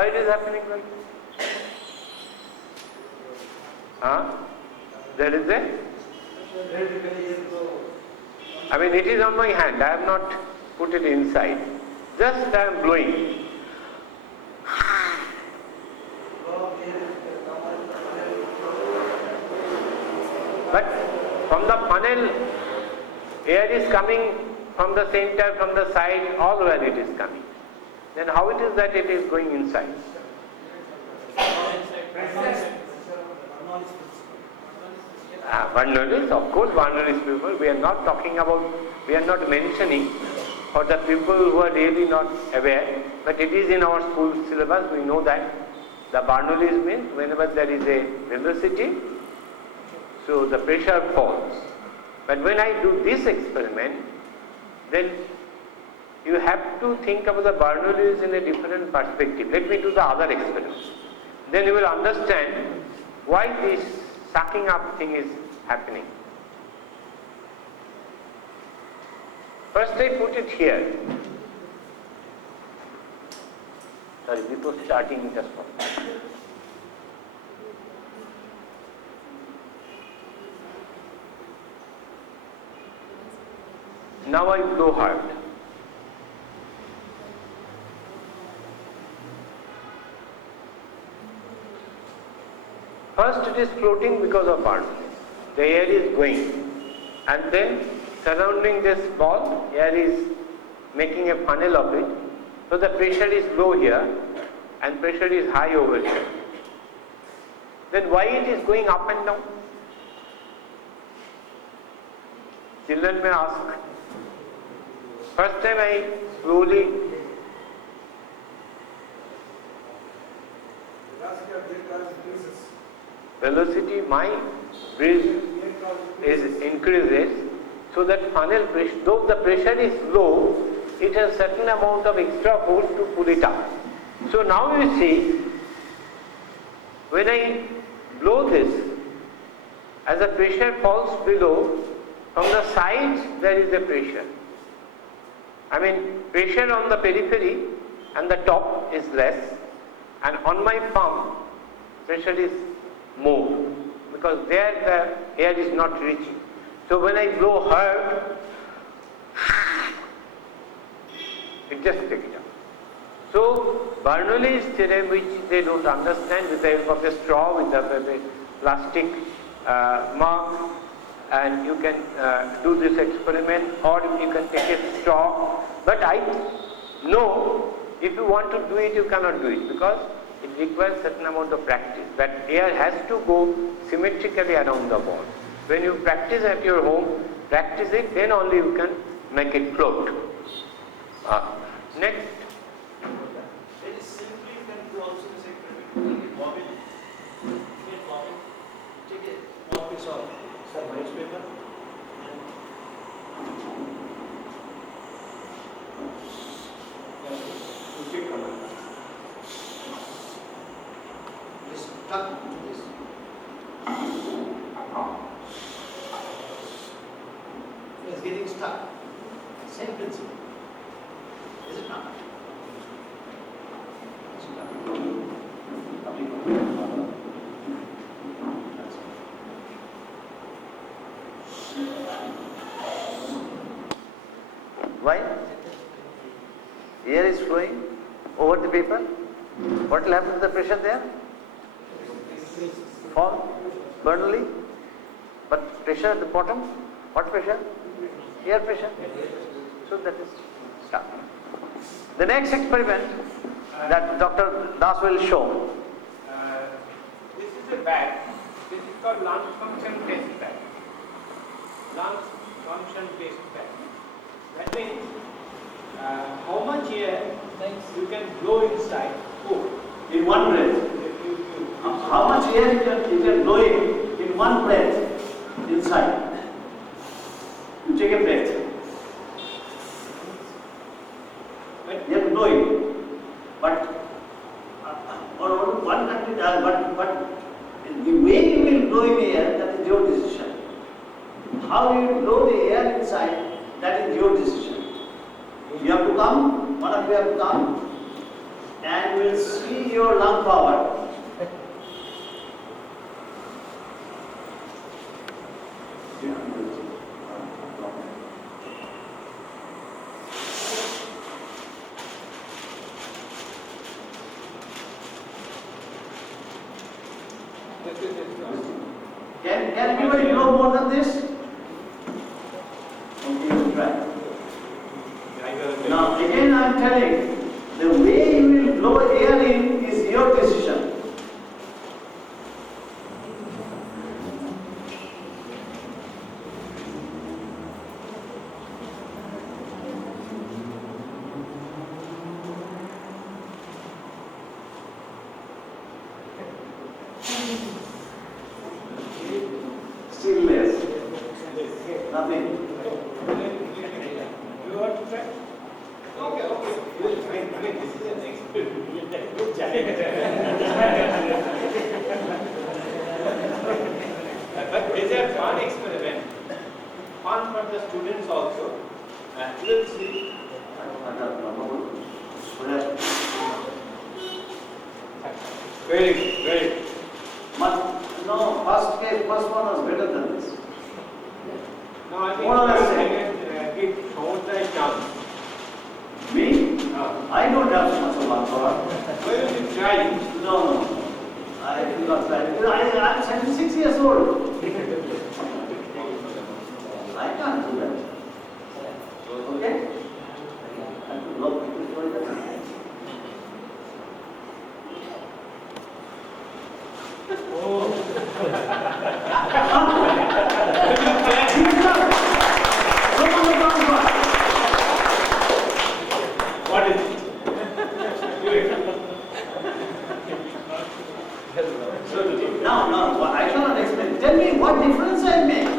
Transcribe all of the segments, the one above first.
Why it is happening like this? There is a... it is on my hand. I have not put it inside. Just I am blowing. But from the funnel, air is coming from the center, from the side, all where it is coming. Then how it is that it is going inside? Bernoullis, of course, Bernoullis people. We are not talking about, we are not mentioning for the people who are really not aware, but it is in our school syllabus. We know that the Bernoullis means whenever there is a velocity, so the pressure falls. But when I do this experiment, then you have to think about the Bernoullis in a different perspective. Let me do the other experiment. Then you will understand why this sucking up thing is happening. First I put it here. Sorry, before starting just one. Now I blow hard. First it is floating because of Bernoullis. The air is going, and then surrounding this ball, air is making a funnel of it. So the pressure is low here and pressure is high over here. Then why it is going up and down? Children may ask. First time I slowly velocity, my breeze is increases, so that funnel pressure, though the pressure is low, it has certain amount of extra force to pull it up. So now you see, when I blow this, as the pressure falls below, from the sides there is a pressure. Pressure on the periphery and the top is less, and on my palm pressure is more, because there the air is not reaching. So when I blow hard, it just takes it up. So Bernoullis theorem, which they don't understand, with the help of a straw, with the plastic mug, and you can do this experiment, or you can take a straw. But I know if you want to do it, you cannot do it, because it requires certain amount of practice. That air has to go symmetrically around the ball. When you practice at your home, practice it, then only you can make it float. Next. Very simply, you can do also this experiment. Bobbin. Get bobbin. Take a small piece of some newspaper. Just tuck into this. It's getting stuck. Same principle. Is it not? Why? Air is flowing over the paper. What will happen to the pressure there? Fall. Bernoulli. But pressure at the bottom, what pressure? Air pressure. So that is stuck. The next experiment that Dr. Das will show. This is a bag. This is called lung function test bag. Lung function test bag. That means how much air you can blow inside. In one breath. How much air you can blow in one breath inside? You take a breath. You have to blow it. But one country does, but the way you will blow in air, that is your decision. How you blow the air inside, that is your decision. You have to come, one of you have to come, and will see your lung power. Can anybody blow more than this? Okay, you try. Now again I am telling, the way you will blow air in is your decision. Still less. Nothing. You want to try? Okay, okay. I mean, this is an experiment. Good challenge. But this is a fun experiment. Fun for the students also. And you will see. Very good, very good. No, first one was better than this. Now I think What am I I saying? can give Shomutrai chance. Me? I don't have so much of lung power. Why don't you try? No. I will not try. I'm 76 years old. I can't do that. Okay? I have to love people for that. What is it? No, I cannot explain. Tell me what difference I make.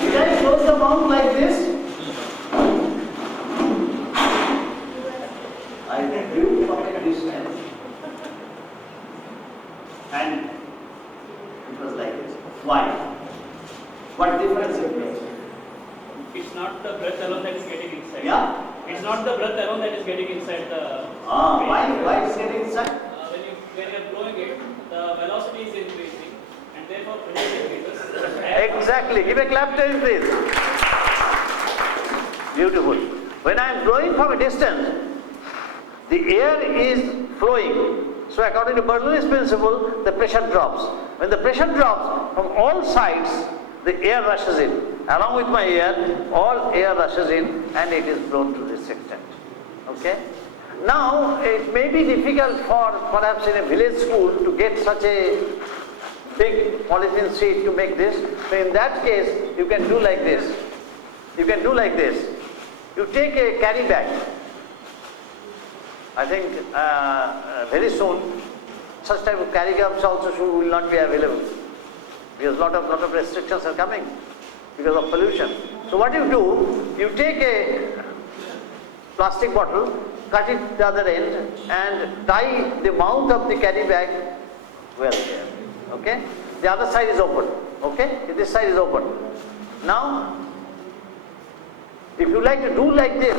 Did I close the mouth like this? I do from a distance. And it was like this. Why? What difference it makes? It's not the breath alone that is getting inside. Yeah? It's not the breath alone that is getting inside the. Why is it inside? When you are blowing it, the velocity is increasing, and therefore pressure increases. Exactly. Give a clap to him, please. Beautiful. When I am blowing from a distance, the air is flowing. So according to Bernoulli's principle, the pressure drops. When the pressure drops, from all sides, the air rushes in. Along with my air, all air rushes in and it is blown to this extent. Okay? Now, it may be difficult for perhaps in a village school to get such a big polythene sheet to make this. So in that case, you can do like this. You can do like this. You take a carry bag. I think very soon, such type of carry bags also will not be available. Because lot of restrictions are coming because of pollution. So what you do, you take a plastic bottle, cut it the other end and tie the mouth of the carry bag well there. Okay? The other side is open. Okay? This side is open. Now, if you like to do like this,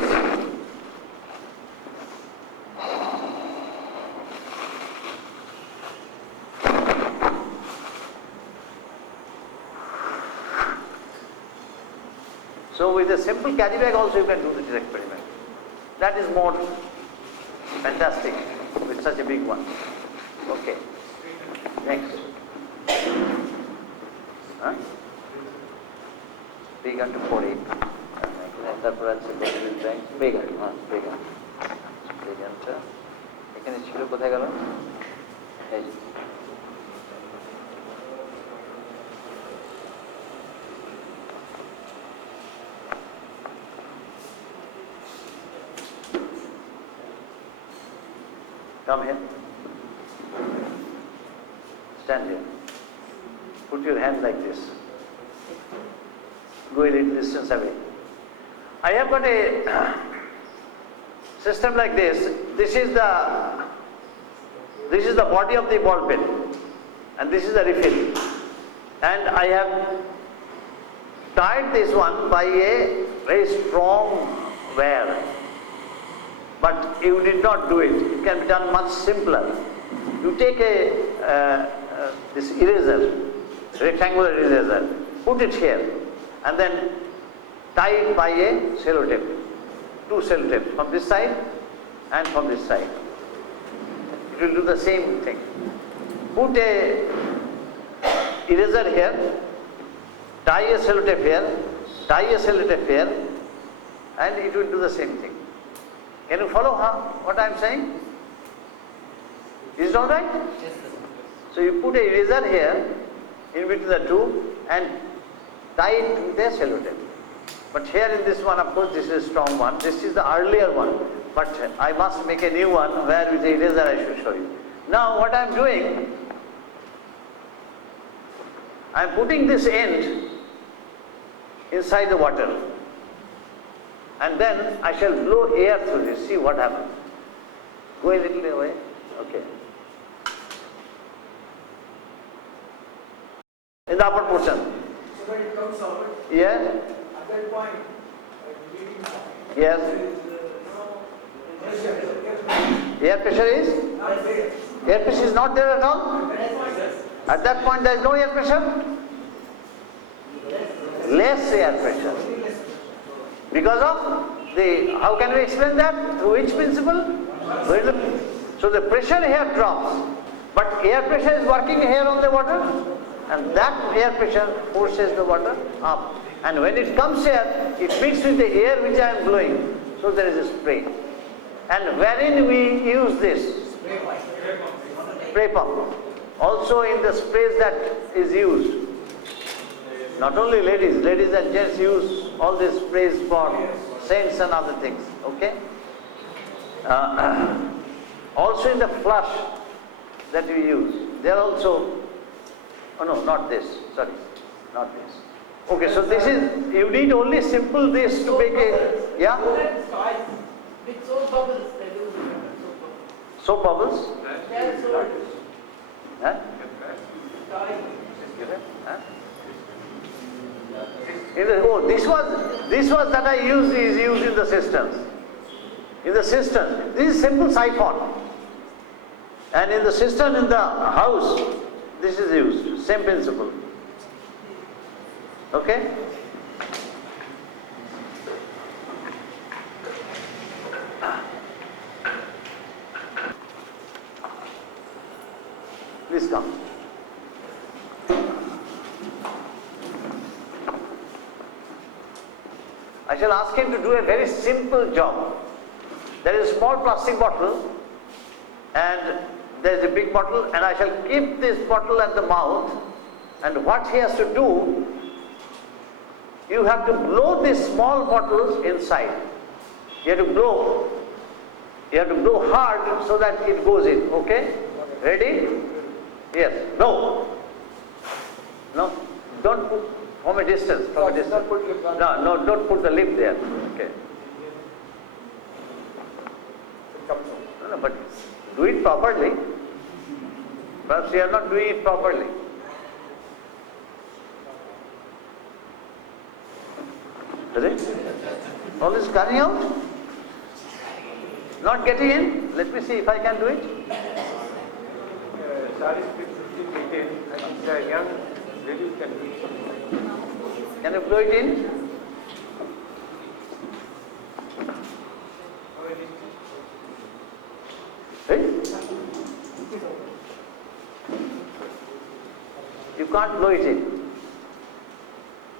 so with a simple carry bag also you can do this experiment. That is more fantastic with such a big one. Okay. Next. Big to 40. তারপর আছে devil bank began began বেগানটা এখানে ছিল কোথায় গেল এই যে Come here. Stand here. Put your hand like this. Go a little distance away. I have got a system like this. This is the body of the ball pen, and this is the refill. And I have tied this one by a very strong wire. but you did not do it. It can be done much simpler. You take this eraser, rectangular eraser, put it here, and then tie it by a sellotape. 2 sellotapes from this side and from this side. It will do the same thing. Put a eraser here, tie a sellotape here, tie a sellotape here, and it will do the same thing. Can you follow what I am saying? Is it all right? Yes, sir. So you put a eraser here in between the two and tie it with a sellotape. But here in this one, of course, this is a strong one. This is the earlier one. But I must make a new one where with the eraser I should show you. Now what I am doing, I am putting this end inside the water. And then I shall blow air through this. See what happens. Go a little away. Okay. In the upper portion. So when it comes out, Yes. at that point, leading point, Yes. there is Air pressure is? not there. Air pressure is not there at all? At that point there is no air pressure? Less air pressure. Because of the, how can we explain that? Through which principle? So the pressure here drops, but air pressure is working here on the water, and that air pressure forces the water up. And when it comes here, it mixes with the air which I am blowing, so there is a spray. And wherein we use this? Spray pump. Also in the sprays that is used. Not only ladies and gents use all these sprays for scents and other things. Okay? Also in the flush that we use, there also, oh no, not this, sorry, not this. Okay, so this is, you need only simple this to make a, yeah? With soap bubbles, they do Soap bubbles? they are sold. Huh? Toy. Huh? Oh, this was that I used is used in the cisterns. In the cistern, this is simple siphon. And in the cistern in the house, this is used. Same principle. Okay? Please come. I shall ask him to do a very simple job. There is a small plastic bottle and there is a big bottle, and I shall keep this bottle at the mouth, and what he has to do, you have to blow this small bottle inside. You have to blow hard so that it goes in. Okay? Ready? Yes. No. No. Don't put from a distance. From a distance. No, don't put the lip there. Okay. No, but do it properly. Perhaps you are not doing it properly. Is it? All this coming out? Not getting in? Let me see if I can do it. Sorry, 15, I think the young lady can do it. Can you blow it in? Hey? You can't blow it in.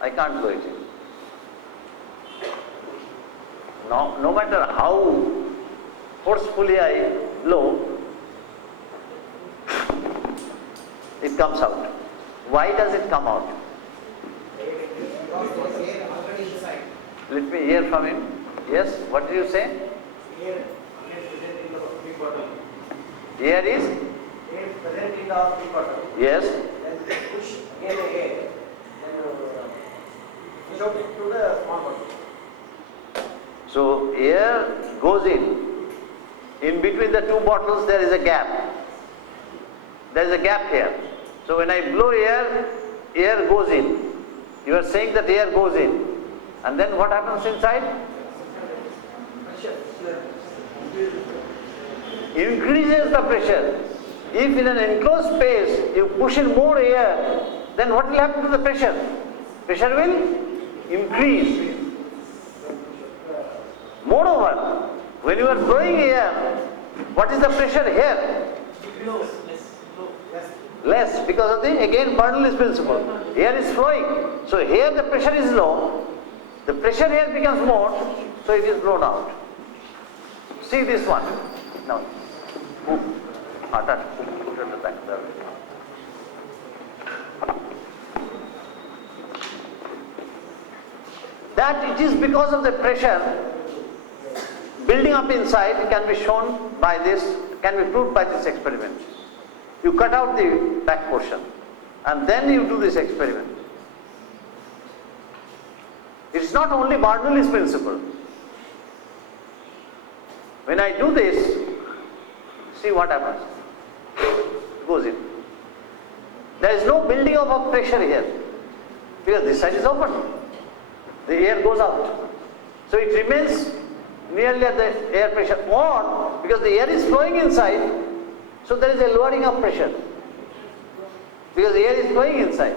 I can't blow it in. No matter how forcefully I blow, it comes out. Why does it come out? Let me hear from him. Yes, what did you say? Air is? Air present in the big bottle. Yes. Then push again air. Then push out it to the small bottle. So air goes in. In between the two bottles there is a gap. There is a gap here. So when I blow air, air goes in. You are saying that air goes in. And then what happens inside? Increases the pressure. If in an enclosed space you push in more air, then what will happen to the pressure? Pressure will increase. Moreover, when you are blowing air, what is the pressure here? Less, because of the, again, Bernoulli's principle. Air is flowing. So here the pressure is low, the pressure here becomes more, so it is blown out. See this one. Now, put it at the back. That it is because of the pressure building up inside can be shown by this, can be proved by this experiment. You cut out the back portion and then you do this experiment. It is not only Bernoulli's principle. When I do this, see what happens. It goes in. There is no building up of pressure here because this side is open. The air goes out. So it remains nearly at the air pressure, or because the air is flowing inside, so there is a lowering of pressure. Because the air is flowing inside,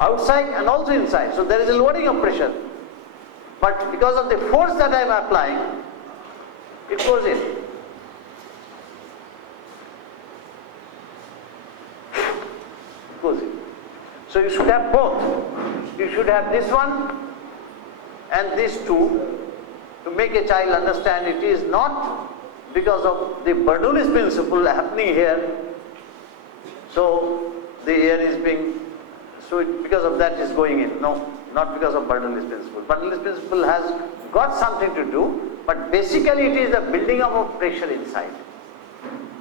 outside and also inside, so there is a lowering of pressure. But because of the force that I am applying, it goes in. It goes in. So you should have both. You should have this one and these two to make a child understand it is not because of the Bernoulli's principle happening here. So the air is being, so because of that is going in. No, not because of Bernoulli's principle. Bernoulli's principle has got something to do, but basically it is the building up of pressure inside.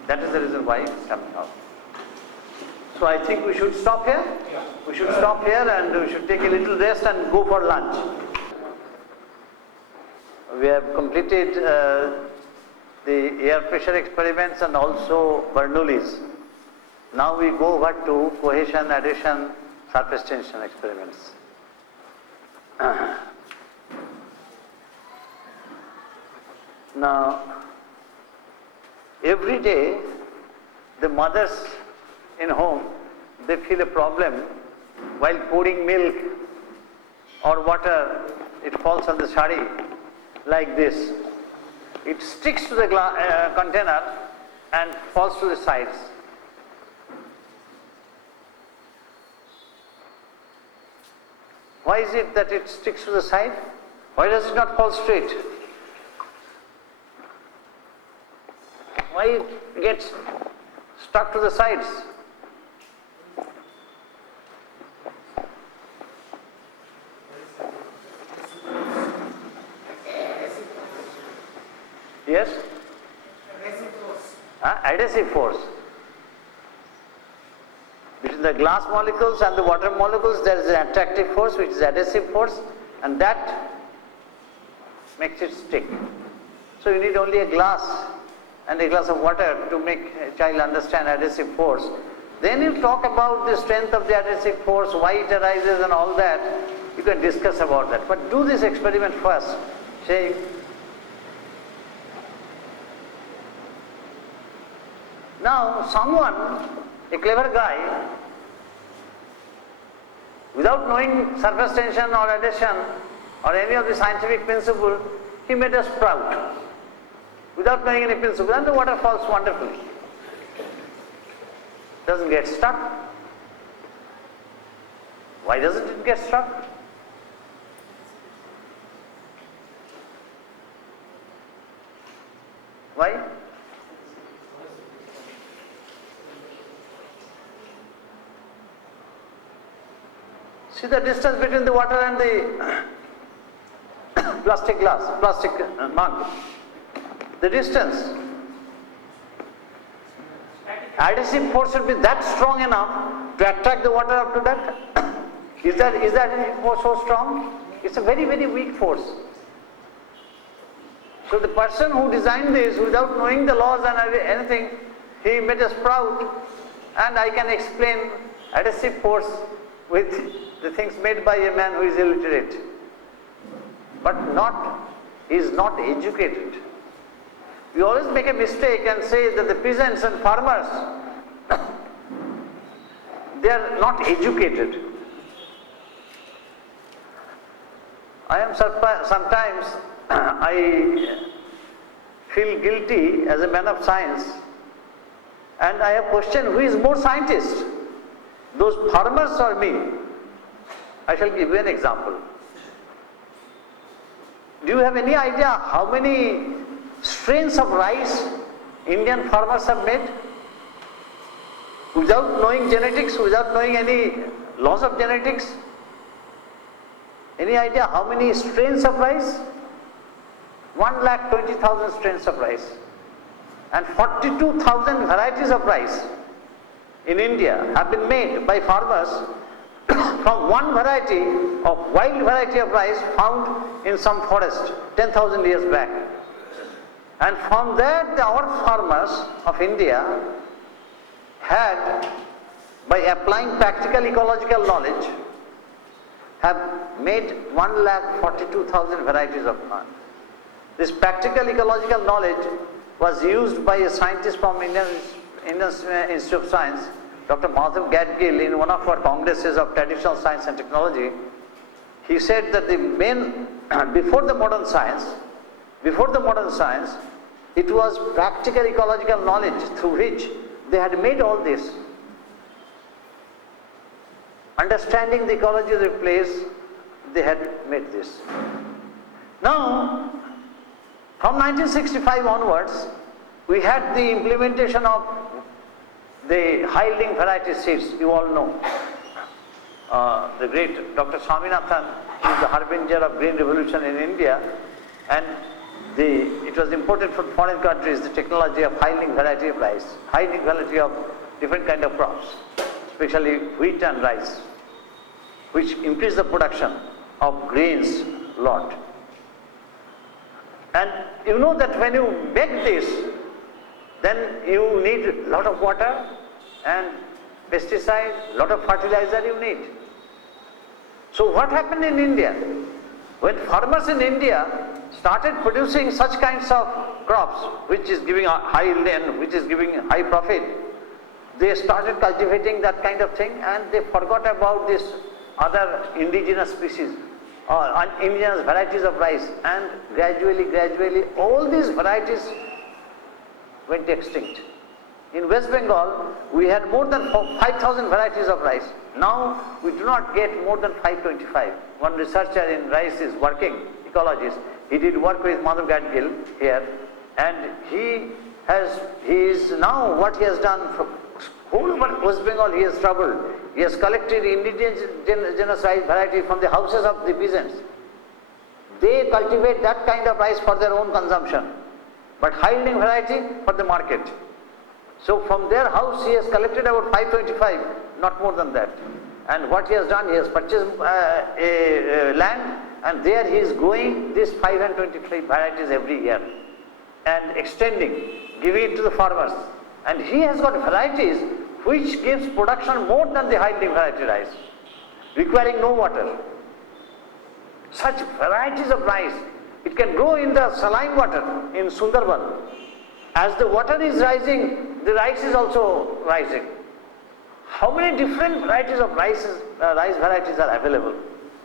That is the reason why it is coming out. So I think we should stop here. We should stop here and we should take a little rest and go for lunch. We have completed the air pressure experiments and also Bernoulli's. Now we go over to cohesion, adhesion, surface tension experiments. Now, every day the mothers in home, they feel a problem while pouring milk or water, it falls on the sari like this. It sticks to the container and falls to the sides. Why is it that it sticks to the side? Why does it not fall straight? Why it gets stuck to the sides? Yes? Adhesive force. Between the glass molecules and the water molecules there is an attractive force which is adhesive force, and that makes it stick. So you need only a glass and a glass of water to make a child understand adhesive force. Then you talk about the strength of the adhesive force, why it arises and all that. You can discuss about that. But do this experiment first. Say, now someone, a clever guy, without knowing surface tension or adhesion or any of the scientific principle, he made a sprout without knowing any principle, and the water falls wonderfully. Doesn't get stuck. Why doesn't it get stuck? Why? See the distance between the water and the plastic mug. The distance. Adhesive force should be that strong enough to attract the water up to that. Is that adhesive force so strong? It's a very, very weak force. So the person who designed this without knowing the laws and anything, he made a sprout, and I can explain adhesive force with the things made by a man who is illiterate, but he is not educated. we always make a mistake and say that the peasants and farmers, they are not educated. I am surprised, sometimes I feel guilty as a man of science, and I have questioned who is more scientist, those farmers or me. I shall give you an example. Do you have any idea how many strains of rice Indian farmers have made? Without knowing genetics, without knowing any laws of genetics? Any idea how many strains of rice? 1,20,000 strains of rice. And 42,000 varieties of rice in India have been made by farmers from one variety of wild variety of rice found in some forest 10,000 years back. And from that our farmers of India had, by applying practical ecological knowledge, have made 1,42,000 varieties of plant. This practical ecological knowledge was used by a scientist from Indian Institute of Science, Dr. Madhav Gadgil, in one of our congresses of traditional science and technology. He said that the main, before the modern science, it was practical ecological knowledge through which they had made all this. Understanding the ecology of the place, they had made this. Now, from 1965 onwards, we had the implementation of the high-yielding variety seeds, you all know. The great Dr. Swaminathan is the harbinger of Green Revolution in India, and it was imported from foreign countries, the technology of high-yielding variety of rice, high-yielding variety of different kind of crops, especially wheat and rice, which increase the production of grains a lot. And you know that when you make this, then you need a lot of water and pesticide, lot of fertilizer you need. So what happened in India? When farmers in India started producing such kinds of crops, which is giving a high yield and which is giving high profit, they started cultivating that kind of thing, and they forgot about this other indigenous species or indigenous varieties of rice, and gradually all these varieties went extinct. In West Bengal, we had more than 5,000 varieties of rice. Now we do not get more than 525. One researcher in rice is working, ecologist. He did work with Madhav Gadgil here, and he is now, what he has done from whole over West Bengal, he has traveled. He has collected indigenous rice variety from the houses of the peasants. They cultivate that kind of rice for their own consumption, but high-yielding variety for the market. So from their house he has collected about 525, not more than that. And what he has done, he has purchased land, and there he is growing these 525 varieties every year and extending, giving it to the farmers. And he has got varieties which gives production more than the high-yielding variety rice, requiring no water. Such varieties of rice, it can grow in the saline water in Sundarban. As the water is rising, the rice is also rising. How many different varieties of rice varieties are available?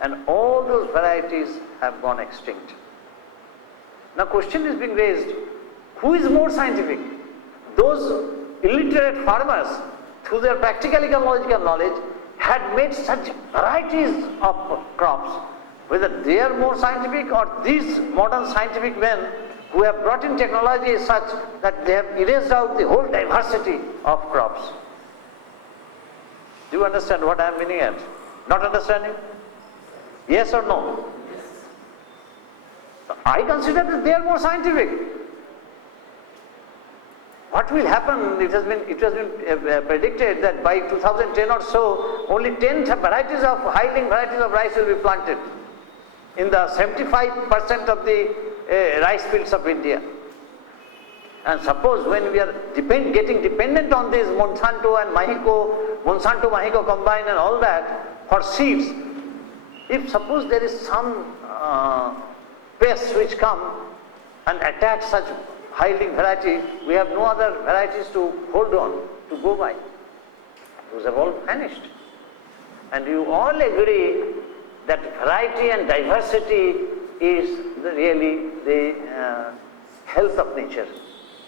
And all those varieties have gone extinct. Now question is being raised, who is more scientific? Those illiterate farmers, through their practical ecological knowledge, had made such varieties of crops, whether they are more scientific or these modern scientific men who have brought in technology such that they have erased out the whole diversity of crops. Do you understand what I am meaning at? Not understanding? Yes or no? Yes. I consider that they are more scientific. What will happen? It has been predicted that by 2010 or so, only 10 varieties of high-yielding varieties of rice will be planted in the 75% of the rice fields of India. And suppose when we are getting dependent on this Monsanto and Mahiko combine and all that for seeds, if suppose there is some pests which come and attack such high-yielding variety, we have no other varieties to hold on, to go by. Those have all vanished. And you all agree that variety and diversity is really the health of nature.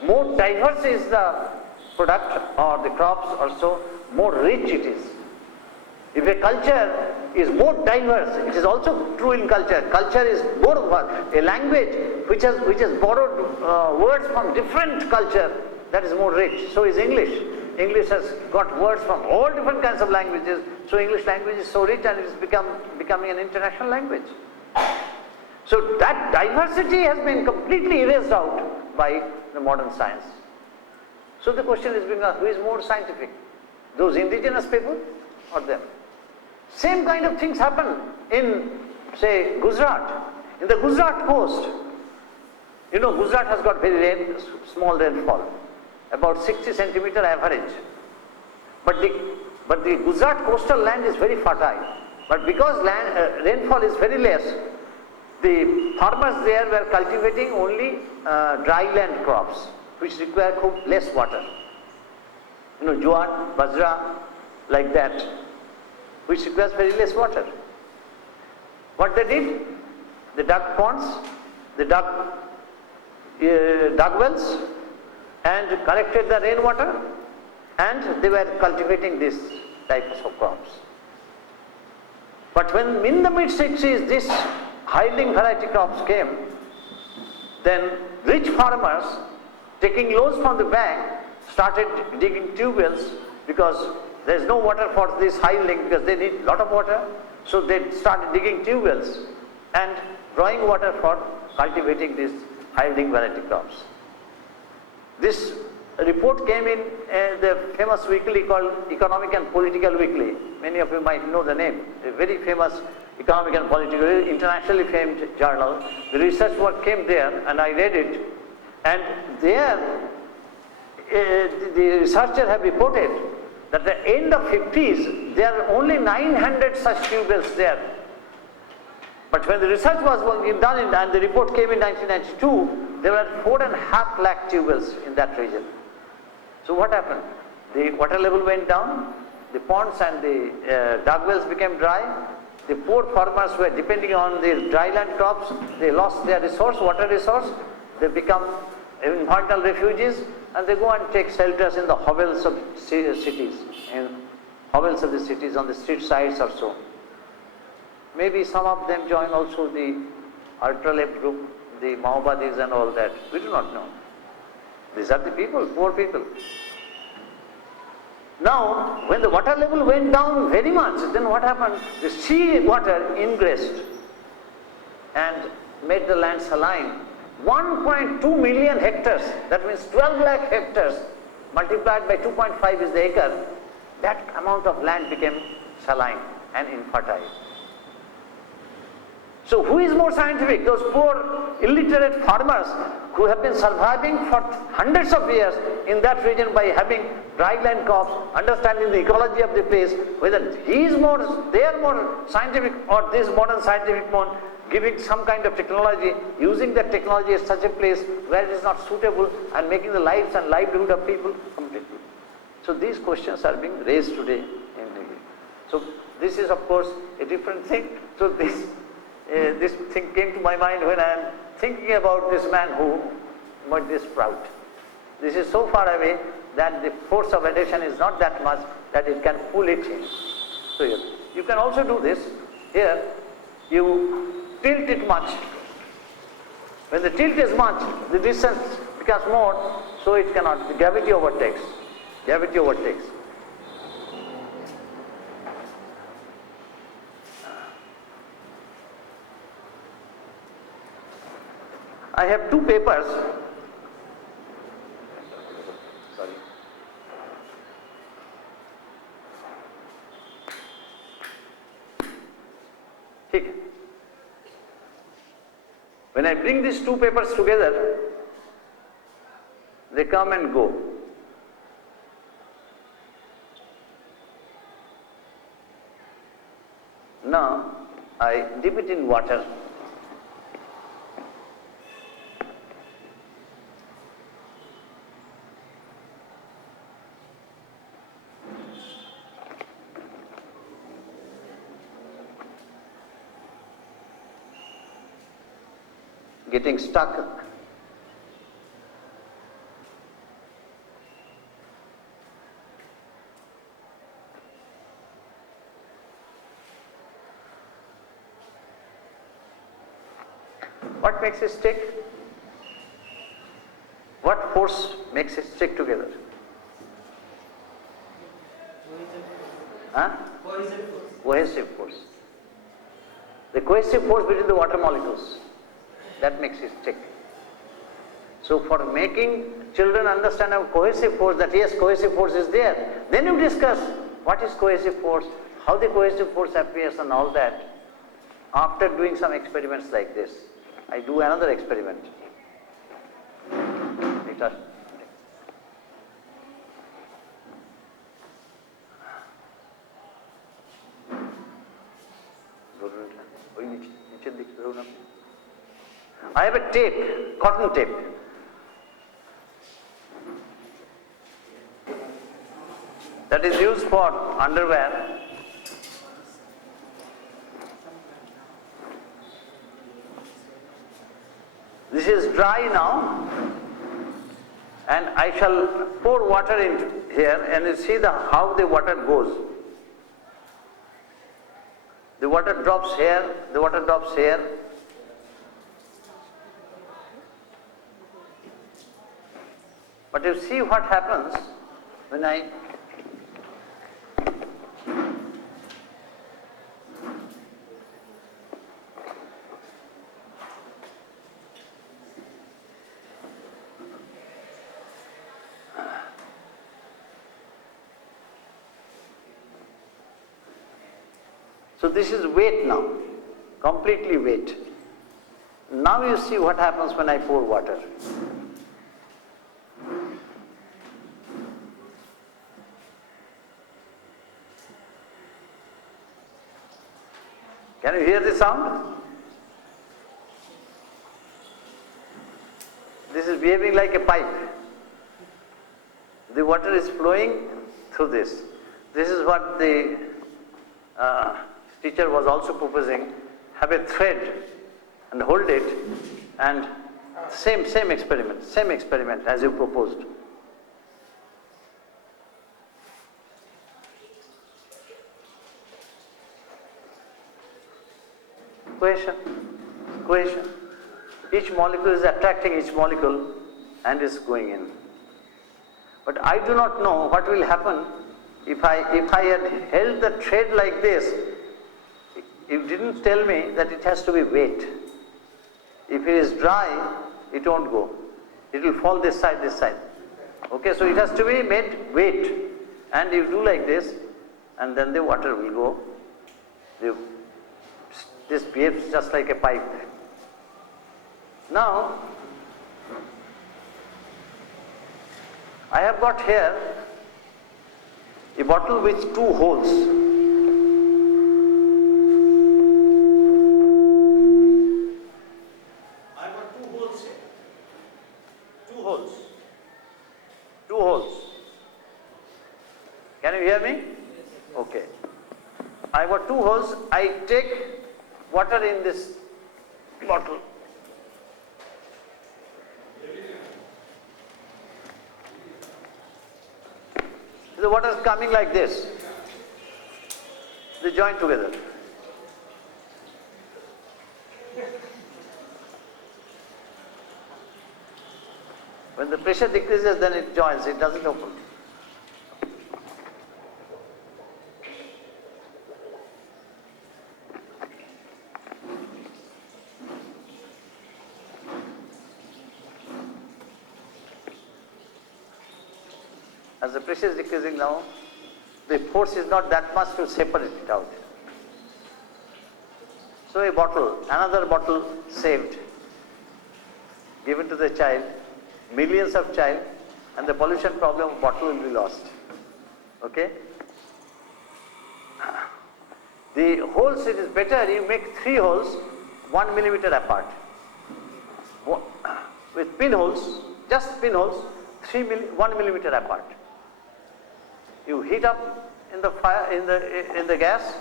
More diverse is the product or the crops or so, more rich it is. If a culture is more diverse, it is also true in culture. Culture is more a language which has borrowed words from different culture, that is more rich. So is English. English has got words from all different kinds of languages. So English language is so rich and it is becoming an international language. So that diversity has been completely erased out by the modern science. So the question is being asked, who is more scientific? Those indigenous people or them? Same kind of things happen in, say, Gujarat. In the Gujarat coast, you know, Gujarat has got very small rainfall, about 60 centimeter average. But the Gujarat coastal land is very fertile. But because rainfall is very less, the farmers there were cultivating only dry land crops, which require less water. You know, jowar, bajra, like that, which requires very less water. What they did? They dug ponds, they dug wells, and collected the rainwater, and they were cultivating these types of crops. But when in the mid-60s this high-yielding variety crops came, then rich farmers, taking loans from the bank, started digging tube wells because there is no water for this high-yielding because they need a lot of water. So they started digging tube wells and drawing water for cultivating these high-yielding variety crops. This report came in the famous weekly called Economic and Political Weekly. Many of you might know the name. A very famous economic and political, internationally famed journal. The research work came there and I read it. And there, the researchers have reported that at the end of 50s, there are only 900 such tube wells there. But when the research was done and the report came in 1992, there were 4.5 lakh tube wells in that region. So what happened? The water level went down, the ponds and the dug wells became dry. The poor farmers were depending on the dry land crops. They lost their resource, water resource. They become environmental refugees, and they go and take shelters in the hovels of cities, in hovels of the cities on the street sides or so. Maybe some of them join also the ultra-left group, the Maowadis and all that. We do not know. These are the people, poor people. Now, when the water level went down very much, then what happened? The sea water ingressed and made the land saline. 1.2 million hectares, that means 12 lakh hectares, multiplied by 2.5 is the acre. That amount of land became saline and infertile. So who is more scientific? Those poor illiterate farmers who have been surviving for hundreds of years in that region by having dry land crops, understanding the ecology of the place, whether they are more scientific or this modern scientific one, giving some kind of technology, using that technology at such a place where it is not suitable and making the lives and livelihood of people completely. So these questions are being raised today in Delhi. So this is of course a different thing. So this thing came to my mind when I am thinking about this man who made this sprout. This is so far away that the force of addition is not that much that it can pull it in. So you can also do this. Here you tilt it much. When the tilt is much, the distance becomes more, so it cannot, the gravity overtakes. Gravity overtakes. I have two papers. Sorry. Okay. When I bring these two papers together, they come and go. Now I dip it in water. getting stuck. What makes it stick? What force makes it stick together? Huh? Cohesive force. The cohesive force between the water molecules, that makes it stick. So for making children understand a cohesive force, that yes, cohesive force is there, then you discuss what is cohesive force, how the cohesive force appears and all that. After doing some experiments like this, I do another experiment. I have a tape, cotton tape. That is used for underwear. This is dry now, and I shall pour water into here, and you see how the water goes. The water drops here, the water drops here. But you see what happens when I So this is wet now, completely wet. Now you see what happens when I pour water. Can you hear the sound? This is behaving like a pipe. The water is flowing through this. This is what the teacher was also proposing. Have a thread and hold it, and same experiment as you proposed. Cohesion. Each molecule is attracting each molecule and is going in. But I do not know what will happen if I had held the thread like this. You didn't tell me that it has to be wet. If it is dry, it won't go. It will fall this side. Okay, so it has to be made wet. And you do like this, and then the water will go. This behaves just like a pipe. Now, I have got here a bottle with two holes. I have got two holes here. Two holes. Can you hear me? Okay. I have got two holes. I take water in this bottle. The water is coming like this. They join together. When the pressure decreases, then it joins, it doesn't open. As the pressure is decreasing now, the force is not that much to separate it out. So a bottle, another bottle saved, given to the child, millions of child, and the pollution problem of bottle will be lost. Okay? The holes, it is better you make 3 holes 1 millimeter apart. With pinholes, just pinholes, 1 millimeter apart. You heat up in the fire, in the gas,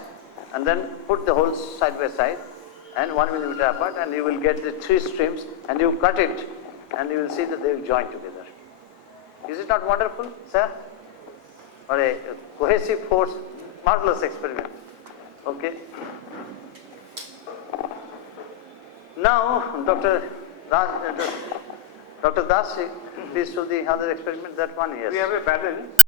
and then put the holes side by side, and 1 millimeter apart, and you will get the 3 streams, and you cut it, and you will see that they will join together. Is it not wonderful, sir? Or a cohesive force, marvelous experiment. Okay. Now, Dr. Das, please show the other experiment, that one, yes. We have a balance.